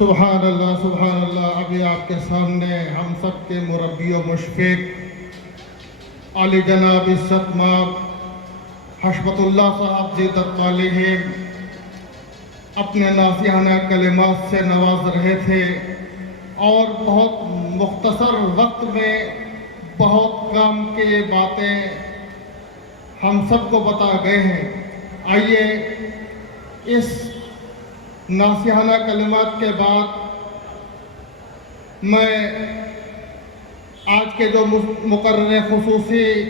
سبحان اللہ ابھی آپ کے سامنے ہم سب کے مربی و مشفق علی جناب عزت مآب حشمت اللہ صاحب زیدت علیہم اپنے نازیانہ کلمات سے نواز رہے تھے اور بہت مختصر وقت میں بہت کام کے باتیں ہم سب کو بتا گئے ہیں۔ آئیے اس ناصحانہ کلمات کے بعد میں آج کے جو مقرر خصوصی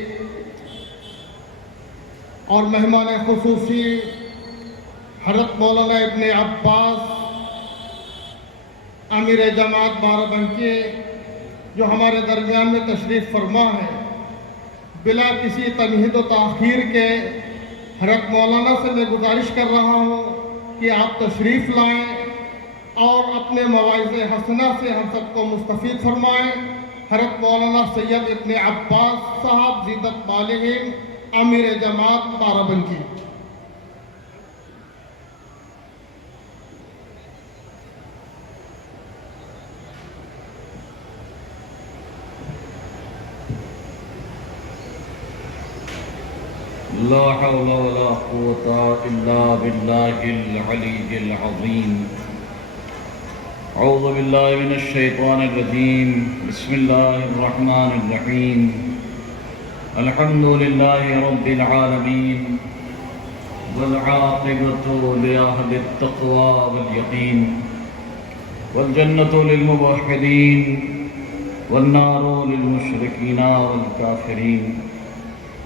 اور مہمان خصوصی حضرت مولانا ابن عباس امیر جماعت بارابنکی جو ہمارے درمیان میں تشریف فرما ہے، بلا کسی تمہید و تاخیر کے حضرت مولانا سے میں گزارش کر رہا ہوں کہ آپ تشریف لائیں اور اپنے مواعظ حسنہ سے ہم سب کو مستفید فرمائیں۔ حضرت مولانا سید ابن عباس صاحب زیدت علیہم امیر جماعت بارابنکی۔ لا حول ولا قوة إلا بالله العلي العظيم. أعوذ بالله من الشيطان الرجيم. بسم الله الرحمن الرحيم. الحمد لله رب العالمين والعاقبة لأهل التقوى واليقين والجنة للموحدين والنار للمشركين والكافرين.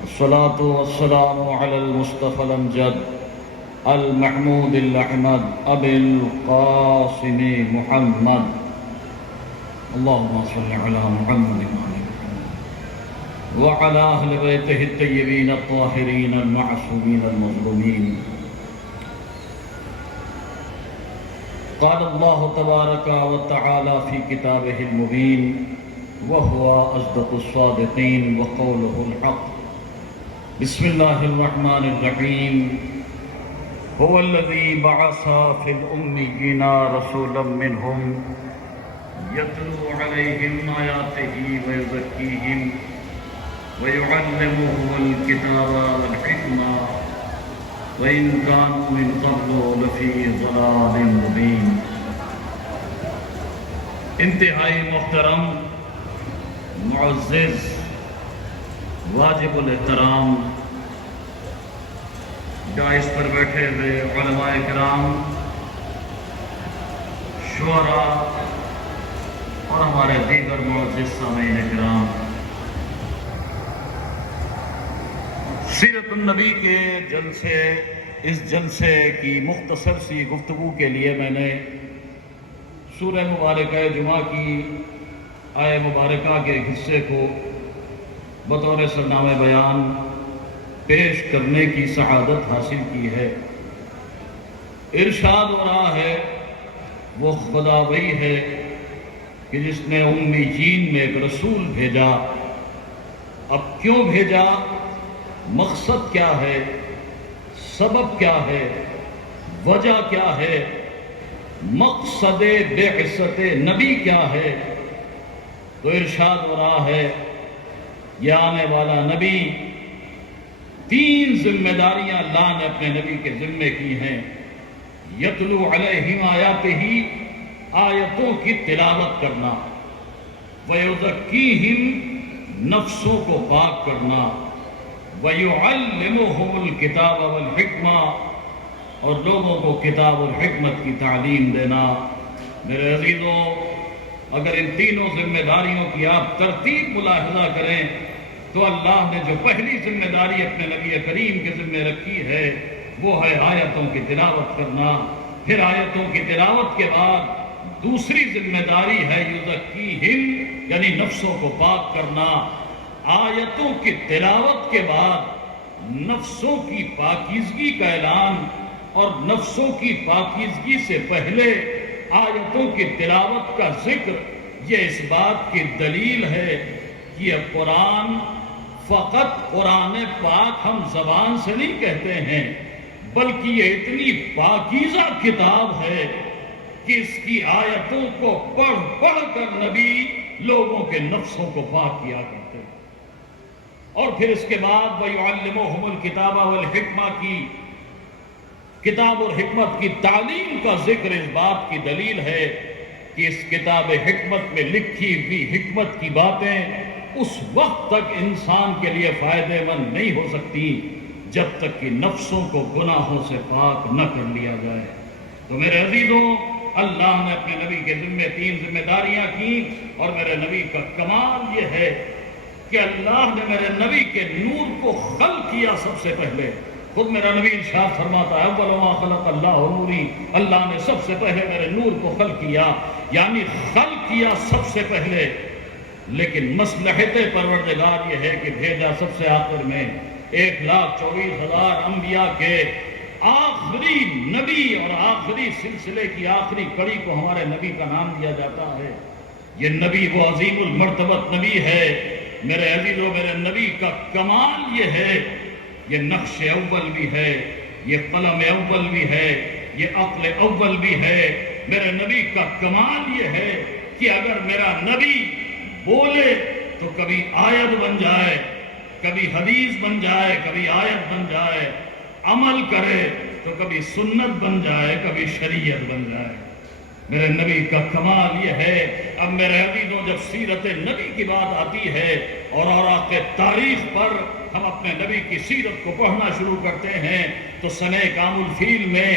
الصلاة والسلام على المصطفى الأمجد المحمود الأحمد أبي القاسم محمد. اللهم صل على محمد وعلى أهل بيته الطيبين الطاهرين المعصومين المظلومين. قال الله تبارك وتعالى في كتابه المبين وهو أصدق الصادقين وقوله الحق. بسم الله الرحمن الرحيم. هو الذي بعث في الأميين رسولا منهم يتلو عليهم آياته ويزكيهم ويعلمهم الكتاب والحكمة وإن كانوا من قبل لفي ضلال مبين. انتہائی محترم، معزز، واجب الاحترام ڈائس پر بیٹھے ہوئے علماء کرام، شعراء اور ہمارے دیگر معزز سامعین کرام، سیرت النبی کے جلسے، اس جلسے کی مختصر سی گفتگو کے لیے میں نے سورہ مبارکہ جمعہ کی آیہ مبارکہ کے حصے کو بطور سرنامہ بیان پیش کرنے کی سعادت حاصل کی ہے۔ ارشاد ہو رہا ہے وہ خدا وہی ہے کہ جس نے امیین میں ایک رسول بھیجا۔ اب کیوں بھیجا؟ مقصد کیا ہے؟ سبب کیا ہے؟ وجہ کیا ہے؟ مقصد بعثت نبی کیا ہے؟ تو ارشاد ہو رہا ہے یہ آنے والا نبی، تین ذمہ داریاں اللہ نے اپنے نبی کے ذمے کی ہیں۔ یتلو علیہم آیاتہ، آیتوں کی تلاوت کرنا، ویزکیہم، نفسوں کو پاک کرنا، ویعلمہم الکتاب والحکمہ، اور لوگوں کو کتاب اور حکمت کی تعلیم دینا۔ میرے عزیزوں، اگر ان تینوں ذمہ داریوں کی آپ ترتیب ملاحظہ کریں تو اللہ نے جو پہلی ذمہ داری اپنے نبی کریم کے ذمہ رکھی ہے وہ ہے آیتوں کی تلاوت کرنا۔ پھر آیتوں کی تلاوت کے بعد دوسری ذمہ داری ہے یزکیہم، یعنی نفسوں کو پاک کرنا۔ آیتوں کی تلاوت کے بعد نفسوں کی پاکیزگی کا اعلان، اور نفسوں کی پاکیزگی سے پہلے آیتوں کی تلاوت کا ذکر، یہ اس بات کی دلیل ہے کہ یہ قرآن فقط قرآن پاک ہم زبان سے نہیں کہتے ہیں، بلکہ یہ اتنی پاکیزہ کتاب ہے کہ اس کی آیتوں کو پڑھ پڑھ کر نبی لوگوں کے نفسوں کو پاک کیا کرتے، اور پھر اس کے بعد وَيُعَلِّمُهُمُ الْكِتَابَ وَالْحِكْمَةَ کی کتاب اور حکمت کی تعلیم کا ذکر اس بات کی دلیل ہے کہ اس کتاب حکمت میں لکھی ہوئی حکمت کی باتیں اس وقت تک انسان کے لیے فائدہ مند نہیں ہو سکتی جب تک کہ نفسوں کو گناہوں سے پاک نہ کر لیا جائے۔ تو میرے عزیزوں، اللہ نے اپنے نبی کے ذمہ 3 ذمہ داریاں کی، اور میرے نبی کا کمال یہ ہے کہ اللہ نے میرے نبی کے نور کو خلق کیا سب سے پہلے۔ خود میرا نبی ارشاد فرماتا ہے اول ما خلق اللہ نوری، اللہ نے سب سے پہلے میرے نور کو خلق کیا، یعنی خلق کیا سب سے پہلے، لیکن مصلحت پروردگار یہ ہے کہ بھیجا سب سے آخر میں 1,24,000 انبیاء کے آخری نبی، اور آخری سلسلے کی آخری کڑی کو ہمارے نبی کا نام دیا جاتا ہے۔ یہ نبی وہ عظیم المرتبت نبی ہے۔ میرے عزیزوں، میرے نبی کا کمال یہ ہے، یہ نقش اول بھی ہے، یہ قلم اول بھی ہے، یہ عقل اول بھی ہے۔ میرے نبی کا کمال یہ ہے کہ اگر میرا نبی بولے تو کبھی آیت بن جائے، کبھی حدیث بن جائے، کبھی آیت بن جائے، عمل کرے تو کبھی سنت بن جائے، کبھی شریعت بن جائے۔ میرے نبی کا کمال یہ ہے۔ اب میرے عزیزوں، جب سیرت نبی کی بات آتی ہے اور اوراق تاریخ پر ہم اپنے نبی کی سیرت کو پڑھنا شروع کرتے ہیں تو سنہ کام الفیل میں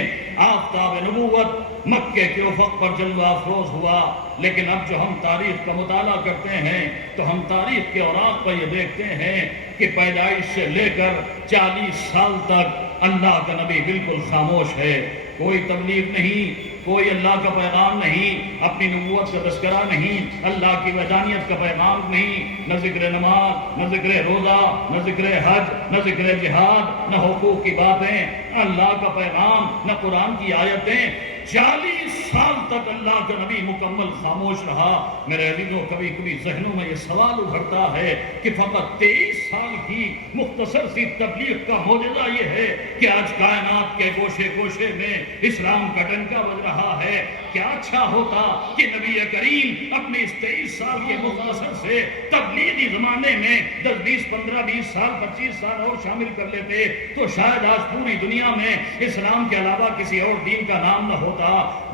آفتاب نبوت مکے کے افق پر جلوہ افروز ہوا، لیکن اب جو ہم تاریخ کا مطالعہ کرتے ہیں تو ہم تاریخ کے اوراق پر یہ دیکھتے ہیں کہ پیدائش سے لے کر 40 سال تک اللہ کا نبی بالکل خاموش ہے۔ کوئی تبلیغ نہیں، کوئی اللہ کا پیغام نہیں، اپنی نبوت کا تذکرہ نہیں، اللہ کی وحدانیت کا پیغام نہیں، نہ ذکر نماز، نہ ذکر روزہ، نہ ذکر حج، نہ ذکر جہاد، نہ حقوق کی باتیں، نہ اللہ کا پیغام، نہ قرآن کی آیتیں۔ 40 سال تک اللہ کا نبی مکمل خاموش رہا۔ میرے عزیزوں، کبھی کبھی ذہنوں میں یہ سوال ابھرتا ہے کہ فقط 23 سال کی مختصر سی تبلیغ کا معجزہ یہ ہے کہ آج کائنات کے گوشے گوشے میں اسلام کا ڈنکا بج رہا ہے۔ کیا اچھا ہوتا کہ نبی کریم اپنے اس 23 سال کے مختصر سے تبلیغی زمانے میں 10 20 15 20 سال 25 سال اور شامل کر لیتے تو شاید آج پوری دنیا میں اسلام کے علاوہ کسی اور دین کا نام نہ ہوتا۔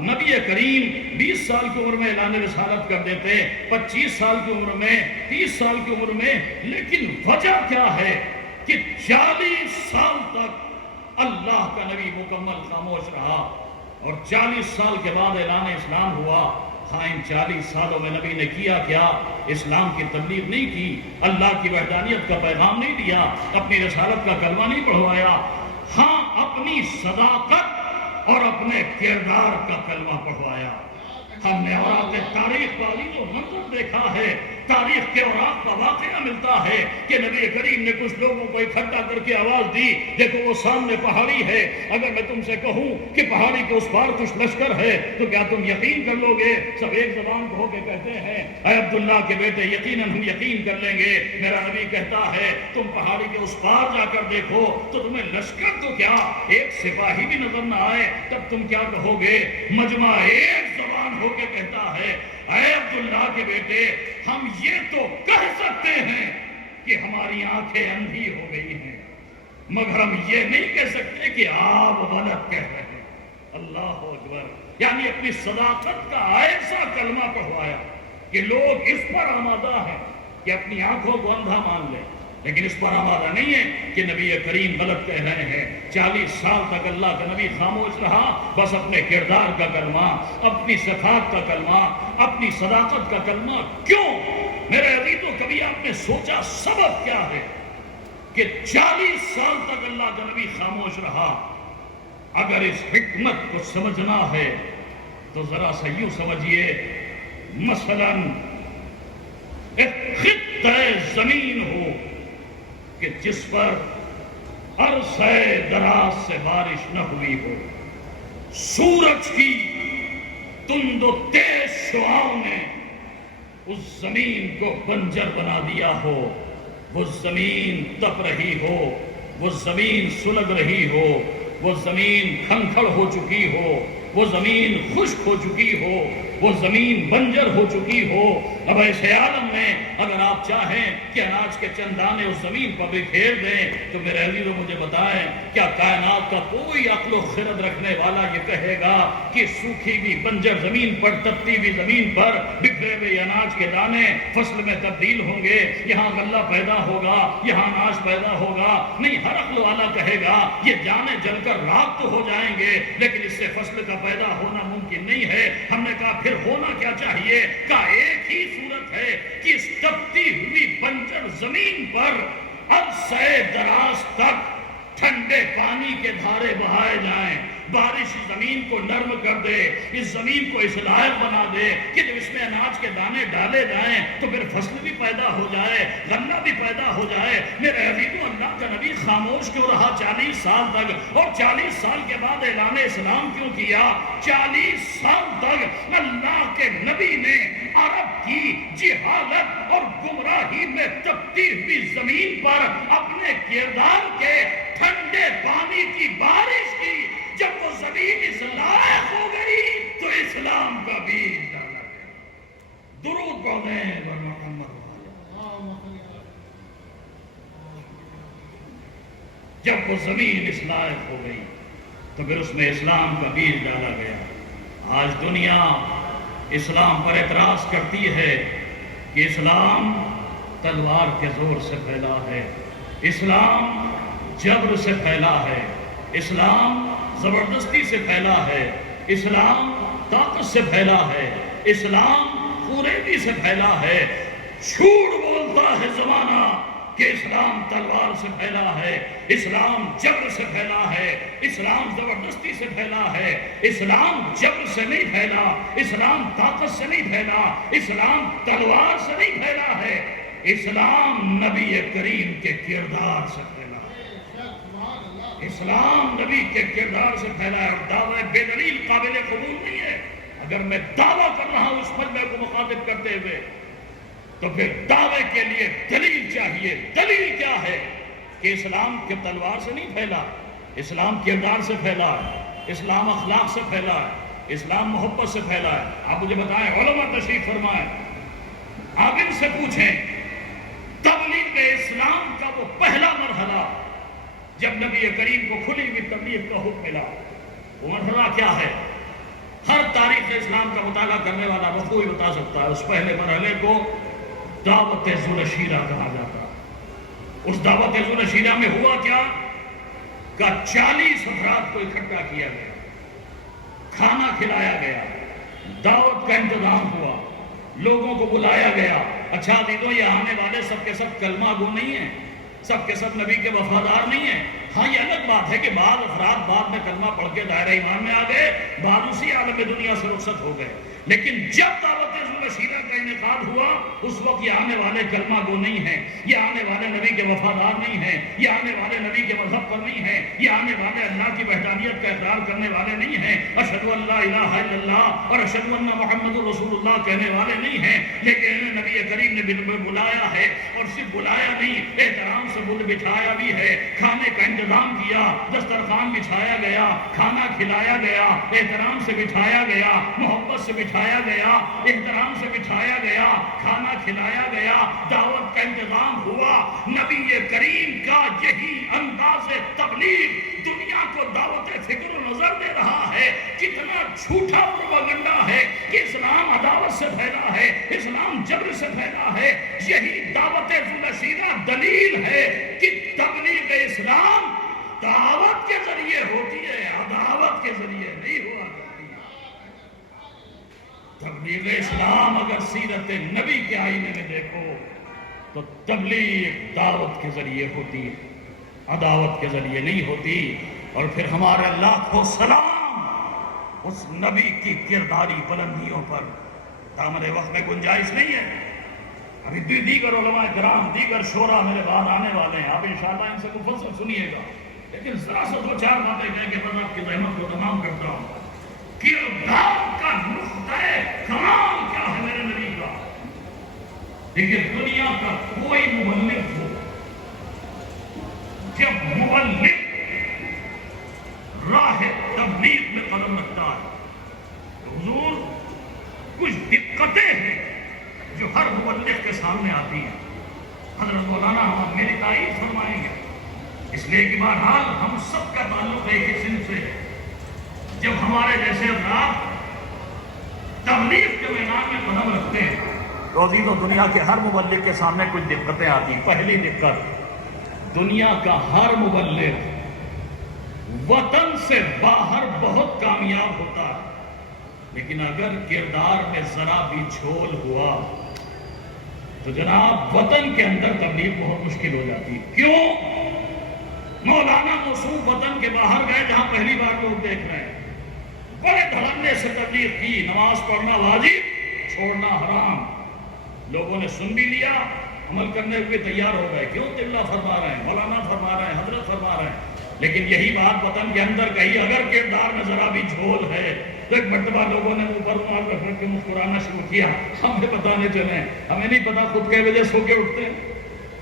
نبی کریم 20 سال کی عمر میں اعلان رسالت کر دیتے، 25 سال کی عمر میں، 30 سال کی عمر میں، لیکن وجہ کیا ہے کہ 40 سال تک اللہ کا نبی مکمل خاموش رہا، اور 40 سال کے بعد اعلان اسلام ہوا۔ ہاں، ان 40 سالوں میں نبی نے کیا کیا؟ اسلام کی تبلیغ نہیں کی، اللہ کی وحدانیت کا پیغام نہیں دیا، اپنی رسالت کا کلمہ نہیں پڑھوایا۔ ہاں، اپنی صداقت اور اپنے کردار کا کلمہ پڑھوایا۔ ہم نے اوراق تاریخ والی جو منظر دیکھا ہے، تاریخ کے اوراق کا واقعہ ملتا ہے کہ نبی کریم نے کچھ لوگوں کو اکٹھا کر کے آواز دی، دیکھو وہ سامنے پہاڑی ہے، اگر میں تم سے کہوں کہ پہاڑی کے اس پار کچھ لشکر ہے تو کیا تم یقین کر لو گے؟ سب ایک زبان کو ہو کے کہتے ہیں اے عبداللہ کے بیٹے، یقیناً ہم یقین کر لیں گے۔ میرا نبی کہتا ہے تم پہاڑی کے اس پار جا کر دیکھو تو تمہیں لشکر تو کیا ایک سپاہی بھی نظر نہ آئے، تب تم کیا کہو گے؟ مجمع ایک زبان ہو کے کہتا ہے اے عبداللہ کے بیٹے، ہم یہ تو کہہ سکتے ہیں کہ ہماری آنکھیں اندھی ہو گئی ہیں، مگر ہم یہ نہیں کہہ سکتے کہ آپ غلط کہہ رہے ہیں۔ اللہ اکبر! یعنی اپنی صداقت کا ایسا کلمہ پڑھوایا کہ لوگ اس پر آمادہ ہیں کہ اپنی آنکھوں کو اندھا مان لیں، لیکن اس پر آمادہ نہیں ہے کہ نبی کریم غلط کہہ رہے ہیں۔ 40 سال تک اللہ کا نبی خاموش رہا، بس اپنے کردار کا کلمہ، اپنی صفات کا کلمہ، اپنی صداقت کا کلمہ۔ کیوں؟ میرے عزیزوں، کبھی آپ نے سوچا سبب کیا ہے کہ 40 سال تک اللہ کا نبی خاموش رہا؟ اگر اس حکمت کو سمجھنا ہے تو ذرا سا یوں سمجھیے، مثلاً ایک خطہ زمین ہو کہ جس پر عرصہ دراز سے بارش نہ ہوئی ہو، سورج کی تند و تیز شعاؤں نے اس زمین کو بنجر بنا دیا ہو، وہ زمین تپ رہی ہو، وہ زمین سلگ رہی ہو، وہ زمین کھنکھڑ ہو چکی ہو، وہ زمین خشک ہو چکی ہو، وہ زمین بنجر ہو چکی ہو، اب ایسے عالم میں اگر آپ چاہیں کہ اناج کے چند دانے اس زمین پر بکھیر دیں تو میرے عزیزو مجھے بتائیں کیا کائنات کا کوئی عقل و خرد رکھنے والا یہ کہے گا کہ سوکھی بھی بنجر زمین پر، تپتی بھی زمین پر بکھرے ہوئے اناج کے دانے فصل میں تبدیل ہوں گے، یہاں غلہ پیدا ہوگا، یہاں اناج پیدا ہوگا؟ نہیں، ہر عقل والا کہے گا یہ جانے جل کر راکھ تو ہو جائیں گے لیکن اس سے فصل کا پیدا ہونا ممکن نہیں ہے۔ ہم نے کہا پھر ہونا کیا چاہیے؟ کہا ایک ہی صورت ہے کہ اس تپتی ہوئی بنجر زمین پر عرصہ دراز تک ٹھنڈے پانی کے دھارے بہائے جائیں، بارش زمین کو نرم کر دے، اس زمین کو اس لائق بنا دے کہ جب اس میں اناج کے دانے ڈالے جائیں تو پھر فصل بھی پیدا ہو جائے، غلہ بھی پیدا ہو جائے۔ میرے عزیزو، اللہ کا نبی خاموش کیوں رہا 40 سال تک؟ اور 40 سال کے بعد اعلان اسلام کیوں کیا؟ 40 سال تک اللہ کے نبی نے عرب کی جہالت اور گمراہی میں تپتی ہوئی زمین پر اپنے کردار کے ٹھنڈے پانی کی بارش کی۔ جب وہ زمین اس لائق ہو گئی تو اسلام کا بیج ڈالا گیا۔ درود پڑھیں اور محمد۔ جب وہ زمین اس لائق ہو گئی تو پھر اس میں اسلام کا بیج ڈالا گیا۔ آج دنیا اسلام پر اعتراض کرتی ہے کہ اسلام تلوار کے زور سے پھیلا ہے، اسلام جبر سے پھیلا ہے، اسلام زبردستی سے پھیلا ہے، اسلام طاقت سے پھیلا ہے، اسلام خوریبی سے پھیلا ہے۔ جھوٹ بولتا ہے زمانہ کہ اسلام تلوار سے پھیلا ہے، اسلام جبر سے پھیلا ہے، اسلام زبردستی سے پھیلا ہے۔ اسلام جبر سے نہیں پھیلا، اسلام طاقت سے نہیں پھیلا، اسلام تلوار سے نہیں پھیلا ہے، اسلام نبی کریم کے کردار سے پھیلا۔ اسلام نبی کے کردار سے پھیلا ہے اور دعویٰ بے دلیل قابل قبول نہیں ہے۔ اگر میں دعویٰ کر رہا ہوں اس مجمع کو مخاطب کرتے ہوئے تو پھر دعوے کے لیے دلیل چاہیے۔ دلیل کیا ہے؟ کہ اسلام کے تلوار سے نہیں پھیلا، اسلام کردار سے پھیلا ہے، اسلام اخلاق سے پھیلا ہے، اسلام محبت سے پھیلا ہے۔ آپ مجھے بتائیں، علماء تشریف فرمائیں، آپ ان سے پوچھیں تبلیغ اسلام کا وہ پہلا مرحلہ جب نبی کریم کو کھلی ہوئی تبلیغ کا حکم ملا، وہ مرحلہ کیا ہے؟ ہر تاریخ اسلام کا مطالعہ کرنے والا بخوبی بتا سکتا ہے۔ اس پہلے مرحلے کو دعوت ذوالشیرہ کہا جاتا ہے۔ اس دعوت ذوالشیرہ میں ہوا کیا کہ 40 افراد کو اکٹھا کیا گیا، کھانا کھلایا گیا، دعوت کا انتظام ہوا، لوگوں کو بلایا گیا۔ اچھا عزیزو، یہ آنے والے سب کے سب کلمہ گو نہیں ہیں، سب کے سب نبی کے وفادار نہیں ہیں۔ ہاں یہ الگ بات ہے کہ بعض افراد بعد میں کلمہ پڑھ کے دائرہ ایمان میں آ گئے، بعض اسی عالم دنیا سے رخصت ہو گئے، لیکن جب دعوت ذوالشیرہ کا انعقاد ہوا اس وقت یہ آنے والے کلمہ گو نہیں ہیں، یہ آنے والے نبی کے وفادار نہیں ہیں، یہ آنے والے نبی کے مذہب پر نہیں ہیں، یہ آنے والے اللہ کی وحدانیت کا اقرار کرنے والے نہیں ہیں، اشہد ان لا الہ الا اللہ اور اشہد ان محمد رسول اللہ کہنے والے نہیں ہیں، لیکن نبی کریم نے بلایا ہے، اور صرف بلایا نہیں، احترام سے بٹھایا بھی ہے، کھانے کا انتظام کیا، دسترخوان بچھایا گیا، کھانا کھلایا گیا، احترام سے بٹھایا گیا، محبت سے بٹھایا گیا، احترام سے بٹھایا گیا، کھانا کھلایا گیا، دعوت کا انتظام ہوا۔ نبی کریم کا یہی انداز تبلیغ دنیا کو دعوت فکر و نظر دے رہا ہے۔ کتنا جھوٹا پروپیگنڈا ہے کہ اسلام عداوت سے پھیلا ہے، اسلام جبر سے پھیلا ہے۔ یہی دعوت ذوالشیرہ دلیل ہے کہ تبلیغ اسلام دعوت کے ذریعے ہوتی ہے، عداوت کے ذریعے نہیں ہوا کرتی۔ تبلیغ اسلام اگر سیرت نبی کے آئینے میں دیکھو تو تبلیغ دعوت کے ذریعے ہوتی ہے، عداوت کے ذریعے نہیں ہوتی۔ اور پھر ہمارے لاکھوں سلام اس نبی کی کرداری بلندیوں پر۔ دامن وقت میں گنجائش نہیں ہے، ابھی دیگر علماء کرام، دیگر شورا میرے بعد آنے والے ہیں، آپ انشاءاللہ ان سے مفصل سنیے گا، لیکن ذرا سا 2-4 باتیں کہیں کہ میں آپ کی زحمت کو تمام کرتا ہوں۔ کردار کا نقطہ کمال کیا ہے میرے نبی کا؟ لیکن دنیا کا کوئی مبلغ ہو، جب مبلغ راہ تبلیغ میں قدم رکھتا ہے سامنے آتی ہیں حضرت مولانا میری تعریف فرمائیں گے، اس لیے کہ بہرحال ہم سب کا تعلق ایک ہی صنف سے ہے۔ جب ہمارے جیسے افراد تبلیغ کے میدان میں قدم رکھتے ہیں تو عزیزوں دنیا کے ہر مبلغ کے سامنے کچھ دقتیں آتی ہیں۔ پہلی دقت، دنیا کا ہر مبلغ وطن سے باہر بہت کامیاب ہوتا ہے، لیکن اگر کردار میں ذرا بھی جھول ہوا تو جناب وطن کے اندر تبلیغ بہت مشکل ہو جاتی ہے۔ کیوں؟ مولانا موصوف وطن کے باہر گئے جہاں پہلی بار لوگ دیکھ رہے ہیں، بڑے دھڑلے سے تبلیغ کی، نماز پڑھنا واجب، چھوڑنا حرام۔ لوگوں نے سن بھی لیا، عمل کرنے کے تیار ہو گئے۔ کیوں؟ قبلہ فرما رہے ہیں، مولانا فرما رہے ہیں، حضرت فرما رہے ہیں۔ لیکن یہی بات وطن کے اندر کہی اگر کردار میں ذرا بھی جھول ہے تو ایک مرتبہ لوگوں نے اوپر رومال رکھ کے مسکرانا شروع کیا۔ ہمیں بتانے چلے، ہمیں نہیں پتا خود کئی بجے سو کے اٹھتے ہیں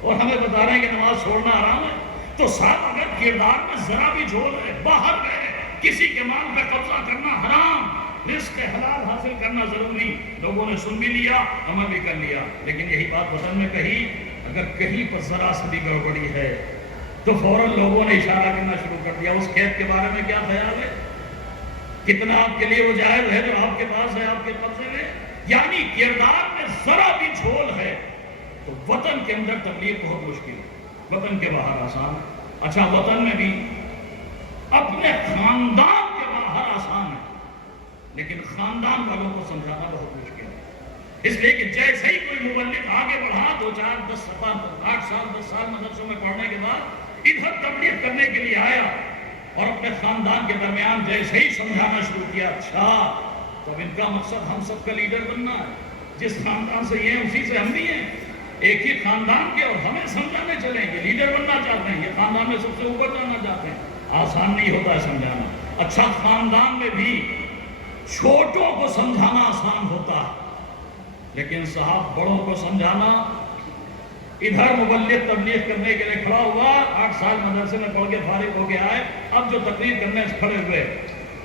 اور ہمیں بتا رہے ہیں کہ نماز چھوڑنا حرام ہے۔ تو صاحب اگر کردار میں ذرا بھی جھول ہے، باہر گئے، کسی کے مال پہ قبضہ کرنا حرام، رزق حلال حاصل کرنا ضروری، لوگوں نے سن بھی لیا، عمل بھی کر لیا۔ لیکن یہی بات وطن میں کہی اگر کہیں پر ذرا سی بھی گڑبڑی ہے تو فوراً لوگوں نے اشارہ کرنا شروع کر دیا۔ اس کھیت کے بارے میں کیا خیال ہے؟ کتنا آپ کے لیے وہ جائز ہے جو آپ کے پاس ہے، آپ کے قبضے میں؟ یعنی کردار میں ذرا بھی جھول ہے تو وطن کے اندر تبلیغ بہت مشکل ہے، وطن کے باہر آسان ہے۔ اچھا وطن میں بھی اپنے خاندان کے باہر آسان ہے، لیکن خاندان والوں کو سمجھانا بہت مشکل ہے۔ اس لیے کہ جیسے ہی کوئی مبلغ آگے بڑھا 2 4 10 8 سال 10 سال مدرسوں میں پڑھنے کے بعد ادھر تبلیغ کرنے کے لیے آیا اور اپنے خاندان کے درمیان جیسے ہی سمجھانا شروع کیا، اچھا تو اب ان کا مقصد ہم سب کا لیڈر بننا ہے، جس خاندان سے یہ ہیں اسی سے ہم بھی ہیں، ایک ہی خاندان کے، اور ہمیں سمجھانے چلیں گے، لیڈر بننا چاہتے ہیں، یہ خاندان میں سب سے اوپر جانا چاہتے ہیں۔ آسان نہیں ہوتا ہے سمجھانا۔ اچھا خاندان میں بھی چھوٹوں کو سمجھانا آسان ہوتا ہے، لیکن صاحب بڑوں کو سمجھانا، ادھر مبلغ تبلیغ کرنے کے لیے کھڑا ہوا، 8 سال مدرسے میں پڑھ کے فارغ ہو کے آئے، اب جو تقریر کرنے سے کھڑے ہوئے،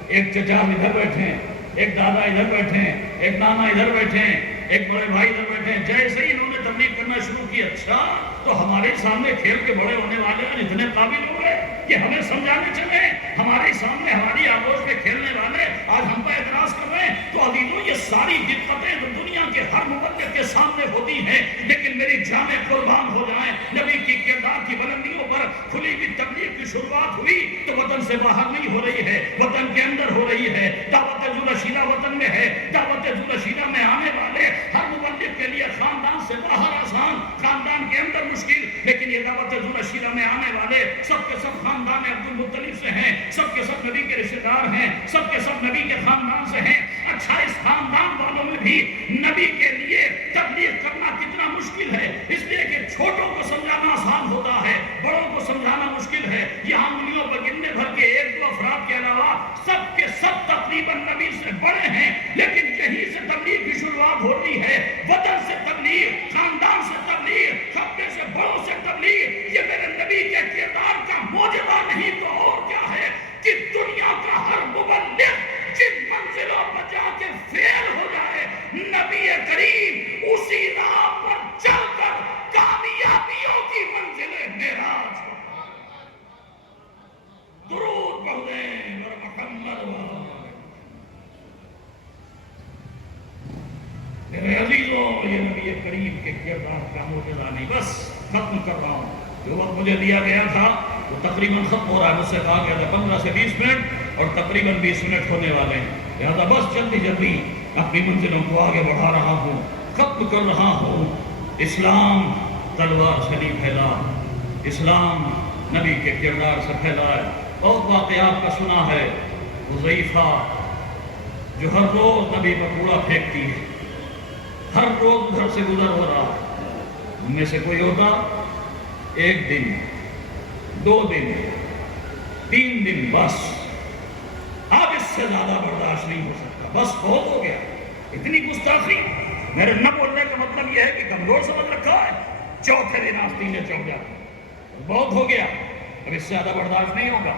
ایک چچا ادھر بیٹھے ہیں، ایک دادا ادھر بیٹھے ہیں، ایک نانا ادھر بیٹھے ہیں، ایک بڑے بھائی ادھر بیٹھے ہیں، جیسے ہی انہوں نے تبلیغ کرنا شروع کی، اچھا تو ہمارے سامنے کھیل کے بڑے ہونے والے ہیں، اتنے قابل ہو گئے کہ ہمیں سمجھانے چلے، ہمارے سامنے ہماری آگوش میں کھیلنے والے آج ہم پر اعتراض کر رہے ہیں۔ تو عزیزوں یہ ساری دقتیں جو دنیا کے ہر مبلغ کے سامنے ہوتی ہیں، لیکن میری جانیں قربان ہو جائیں، نبی کی کردار کی بلندیوں پر کھلی ہوئی تبلیغ کی شروعات ہوئی تو وطن سے باہر نہیں ہو رہی ہے، وطن کے اندر ہو رہی ہے۔ دعوت ذو رشیدہ وطن میں ہے، دعوت ذو رشیدہ میں آنے والے ہر مبلغ کے لیے خاندان سے باہر آسان، خاندان کے اندر مشکل، لیکن یہ دعوت ذو رشیدہ میں آنے والے سب کے سب خاندان عبد المطلب سے ہیں، سب کے سب نبی کے رشتے دار ہیں، سب کے سب نبی کے خاندان سے ہیں۔ اچھا اس خاندان والوں میں بھی نبی کے لیے تبلیغ کرنا کتنا مشکل ہے، اس لیے کہ چھوٹوں کو سمجھانا آسان ہوتا ہے، بڑوں کو سمجھانا مشکل ہے۔ یہاں انگلیوں پر گننے بھر کے 1-2 افراد کے علاوہ سب کے سب تقریباً نبی سے بڑے ہیں، لیکن کہیں سے تبلیغ کی شروعات ہوتی ہے، وطن سے تبلیغ، خاندان سے تبلیغ، اپنے سے بڑوں سے تبلیغ۔ یہ میرے نبی کے کردار کا معجزہ نہیں تو اور کیا ہے کہ دنیا کا ہر مبلغ جن منزلوں پر جا کے فیل ہو جائے، نبی کریم اسی راہ پر چل کر کامیابیوں کی منزلیں معراج ہوتا ہے۔ درود پڑھ دیں اور محمد میرے عزیزوں، یہ نبی کریم کے کردار کا معجزہ نہیں، بس ختم کر رہا ہوں۔ جو وقت مجھے دیا گیا تھا وہ تقریباً ختم ہو رہا ہے، مجھ سے کہا گیا تھا 15 سے 20 منٹ اور تقریباً 20 منٹ ہونے والے ہیں، لہذا بس جلدی جلدی اپنی منزلوں کو آگے بڑھا رہا ہوں، ختم کر رہا ہوں۔ اسلام تلوار سے نہیں پھیلا، اسلام نبی کے کردار سے پھیلا ہے۔ بہت واقعات کا سنا ہے، حذیفہ جو ہر روز نبی پر کوڑا پھینکتی ہے، ہر روز گھر سے گزر ہو رہا ہے، ان میں سے کوئی ہوتا 1 دن 2 دن 3 دن، بس اب اس سے زیادہ برداشت نہیں ہو سکتا، بس بہت ہو گیا، اتنی گستاخی۔ میرے نہ بولنے کا مطلب یہ ہے کہ کمزور سمجھ رکھا ہے، چوتھے دن آستینے چڑھ جاتے، بہت ہو گیا، اب اس سے زیادہ برداشت نہیں ہوگا۔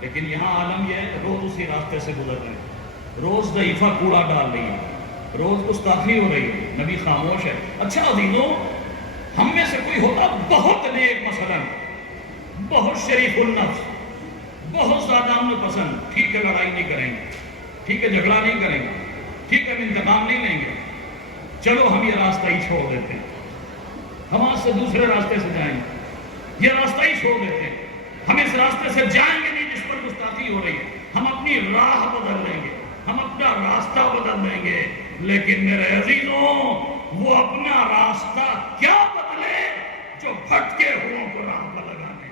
لیکن یہاں عالم یہ ہے روز اسی راستے سے گزر رہے ہیں، روز ضعیفہ کوڑا ڈال رہی ہے، روز گستاخی ہو رہی ہے، نبی خاموش ہے۔ اچھا عزیزوں، ہم میں سے کوئی ہوتا بہت نیک مثلا، بہت شریف النفس، بہت زیادہ امن پسند، ٹھیک ہے لڑائی نہیں کریں گے، ٹھیک ہے جھگڑا نہیں کریں گے، ٹھیک ہے ہم انتقام نہیں لیں گے، چلو ہم یہ راستہ ہی چھوڑ دیتے ہیں، ہم آج سے دوسرے راستے سے جائیں گے، یہ راستہ ہی چھوڑ دیتے ہیں، ہم اس راستے سے جائیں گے نہیں جس پر گستاخی ہو رہی ہے، ہم اپنی راہ بدل لیں گے، ہم اپنا راستہ بدل دیں گے۔ لیکن میرے عزیزوں، وہ اپنا راستہ کیا بدلے جو بھٹکے ہوں کو راہ پر لگانے،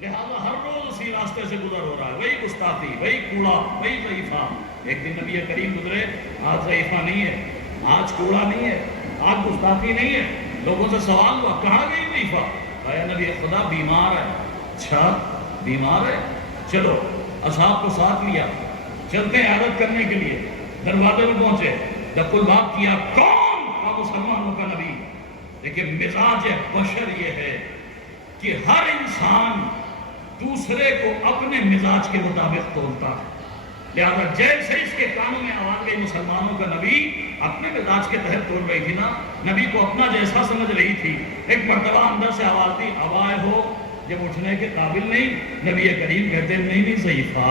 لہذا ہر روز اسی راستے سے گزر ہو رہا ہے، وہی گستاخی، وہی کوڑا، وہی ضعیفہ۔ ایک دن نبی کریم گزرے، آج ضعیفہ نہیں ہے، آج کوڑا نہیں ہے، آج گستاخی نہیں ہے، لوگوں سے سوال ہوا کہاں گئی ضعیفہ؟ آیا نبی خدا بیمار ہے۔ اچھا بیمار ہے، چلو اصحاب کو ساتھ لیا، چلتے ہیں عیادت کرنے کے لیے، دروازے میں پہنچے، جب کوئی بات کیا کون؟ مسلمانوں کا نبی۔ لیکن مزاج بشر یہ ہے کہ ہر انسان دوسرے کو اپنے مزاج کے مطابق تولتا ہے، لہذا جیسے اس کے کانوں میں آواز گئی مسلمانوں کا نبی اپنے مزاج کے تحت تول رہی تھی نا، نبی کو اپنا جیسا سمجھ رہی تھی، ایک مرتبہ اندر سے آواز دی اب آئے ہو جب اٹھنے کے قابل نہیں، نبی کریم کہتے نہیں ضعیفہ،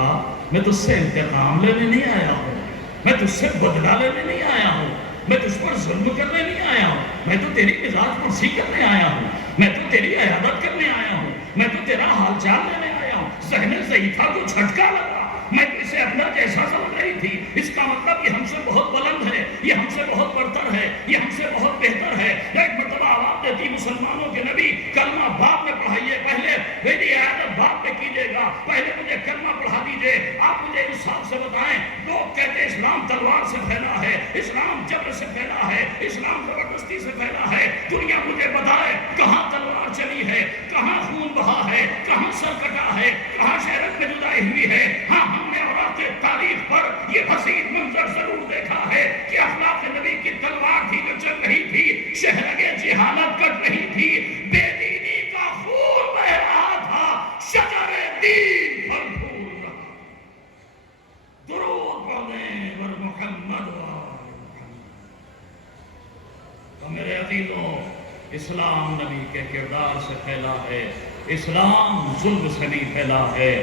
میں تجھ سے انتقام لینے نہیں آیا ہوں، میں تجھ سے بدلہ لینے نہیں آیا ہوں، میں تجھ پر ظلم کرنے نہیں آیا ہوں، میں تو تیری مزاج پرسی کرنے آیا ہوں، میں تو تیری عیادت کرنے آیا ہوں، میں تو تیرا حال چال لینے آیا ہوں۔ ذہن ضعیفہ کو جھٹکا لگا، میں اسے اپنا جیسا سمجھ رہی تھی، اس کا مطلب یہ ہم سے بہت بلند ہے، یہ ہم سے بہت برتر ہے، یہ ہم سے بہت بہتر ہے۔ ایک مرتبہ آواز دیتی مسلمانوں کے نبی کلمہ بعد میں پڑھائیے، پہلے میری عیادت بعد میں کیجیے گا، پہلے مجھے کلمہ پڑھا دیجیے۔ آپ مجھے انصاف سے بتائیں، لوگ کہتے ہیں اسلام تلوار سے پھیلا ہے، اسلام جبر سے پھیلا ہے، اسلام زبردستی سے پھیلا ہے، دنیا مجھے بتائے کہاں تلوار چلی ہے، کہاں خون بہا ہے، کہاں سر کٹا ہے، کہاں شہرت میں جدائی ہوئی ہے۔ ہاں ہم نے اوراق تاریخ پر یہ حسین منظر ضرور دیکھا ہے کہ اخلاق نبی کی تلوار تھی جو چل رہی تھی، شہرگے جہالت کٹ رہی تھی، بے دینی کا خون بہ رہا تھا، شجر دین پھل پھول رہا۔ درود پڑھیں ور محمد و آل محمد۔ تو میرے عزیزوں، اسلام نبی کے کردار سے پھیلا ہے، اسلام ظلم سے نہیں پھیلا ہے۔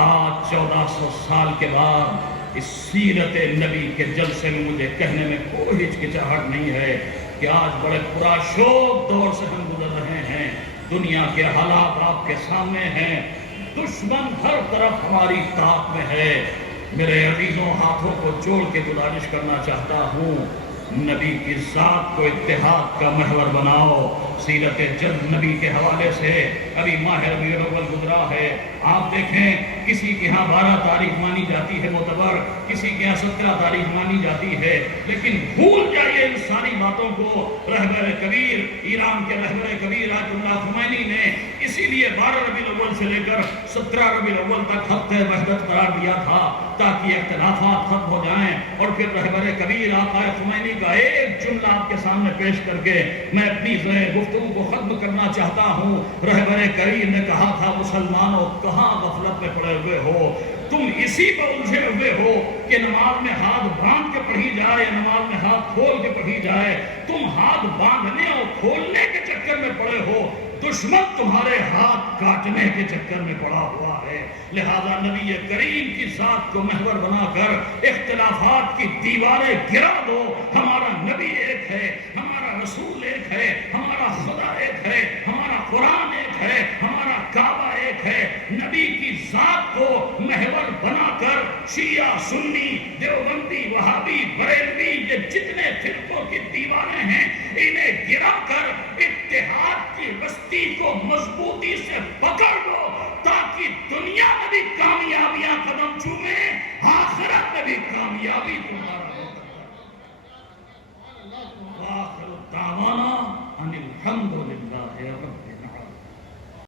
آج 1400 سال کے بعد اس سیرت نبی کے جلسے میں مجھے کہنے میں کوئی ہچکچاہٹ نہیں ہے کہ آج بڑے پراشوب دور سے ہم گزر رہے ہیں، دنیا کے حالات آپ کے سامنے ہیں، دشمن ہر طرف ہماری طاق میں ہے۔ میرے عزیزوں، ہاتھوں کو جوڑ کے گزارش کرنا چاہتا ہوں، نبی کی ذات کو اتحاد کا محور بناؤ۔ سیرت جد نبی کے حوالے سے ابھی ماہ ربیع الاول گزرا ہے، آپ دیکھیں کسی کے ہاں 12 تاریخ مانی جاتی ہے معتبر، کسی کے ہاں 17 تاریخ مانی جاتی ہے، لیکن بھول جائیے ان ساری باتوں کو۔ رہبر کبیر، ایران کے رہبر کبیر آیت اللہ خمینی نے اسی لیے 12 ربیع الاول سے لے کر 17 ربیع الاول تک ہفتہ وحدت قرار دیا تھا تاکہ اختلافات ختم ہو جائیں۔ اور پھر رہبر کبیر آقا خمینی کا ایک جملہ آپ کے سامنے پیش کر کے میں اپنی گفتگو کو ختم کرنا چاہتا ہوں۔ رہبر کبیر نے کہا تھا مسلمانوں کہاں غفلت میں پڑے ہوئے ہو، تم اسی پر الجھے ہوئے ہو کہ نماز میں ہاتھ باندھ کے پڑھی جائے یا نماز میں ہاتھ کھول کے پڑھی جائے، تم ہاتھ باندھنے اور کھولنے کے چکر میں پڑے ہو، دشمن تمہارے ہاتھ کاٹنے کے چکر میں پڑا ہوا ہے۔ لہذا نبی کریم کی ذات کو محور بنا کر اختلافات کی دیواریں گرا دو۔ ہمارا نبی ایک ہے، ہمارا رسول ایک ہے، ہمارا خدا ایک ہے، ہمارا قرآن ایک ہے، ہمارا کعبہ ایک ہے۔ نبی کی ذات کو محور بنا کر شیعہ، سنی، دیوبندی، وہابی، بریلوی، یہ جتنے فرقوں کی دیواریں ہیں انہیں گرا کر اتحاد کی رستی کو مضبوطی سے پکڑ لو تاکہ دنیا میں بھی کامیابیاں قدم چومے، آخرت میں بھی کامیابی تمہارا ہو۔ وآخر دعوانا ان الحمد للہ رب